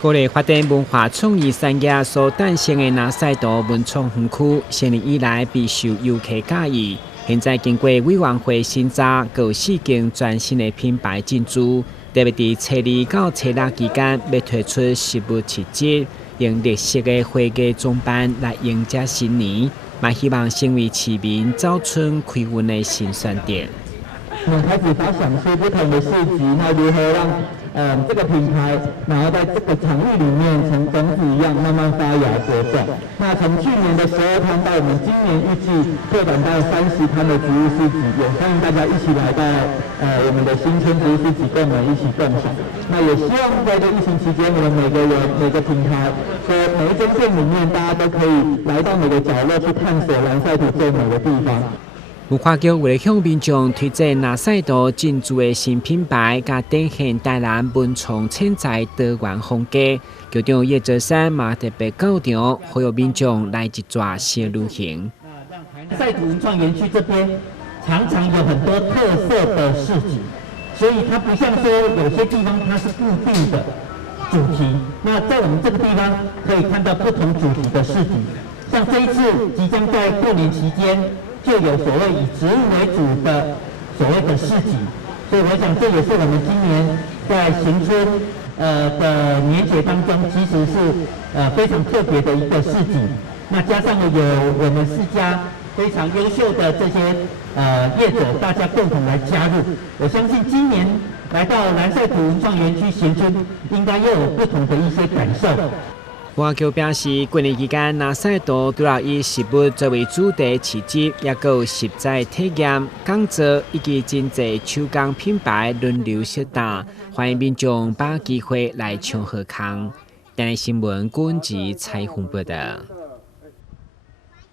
鼓励发展文化创意产业所诞生的南赛道文创园区，成年以来备受游客喜意。现在经过委员会审查，有4间全新的品牌进驻，特别伫初2到初6期间，要推出实物市集，用特色的花艺装扮来迎接新年，嘛希望成为市民早春开运的新选点。我们开始发想出不同的市集，那如何让这个品牌，然后在这个场域里面从种子一样慢慢发芽茁壮。那从去年的12摊到我们今年预计拓展到30摊的植物市集，也欢迎大家一起来到我们的新春植物市集，跟我们一起共享。那也希望在这疫情期间，我们每个人每个平台和每一间店里面，大家都可以来到每个角落去探索蓝赛图最美的地方。文化局为了向民众推荐南赛道进驻的新品牌，甲展现台南文创产财多元风格，局长叶哲山嘛特别高调，呼吁民众来一抓小旅行。赛图文创园区这边常常有很多特色的市集，所以它不像说有些地方它是固定的主题。那在我们这个地方可以看到不同主题的市集，像这一次即将在过年期间。就有所谓以植物为主的所谓的市集，所以我想这也是我们今年在行春的年节当中，其实是非常特别的一个市集。那加上有我们4家非常优秀的这些业者，大家共同来加入，我相信今年来到蓝赛图文创园区行春，应该又有不同的一些感受。文化局表示，过年期间，南赛道除了以实物作为主题市集，也有实在体验、讲座以及真侪手工品牌轮流设档，欢迎民众把机会来抢好康。今日新闻，阮子采访报道。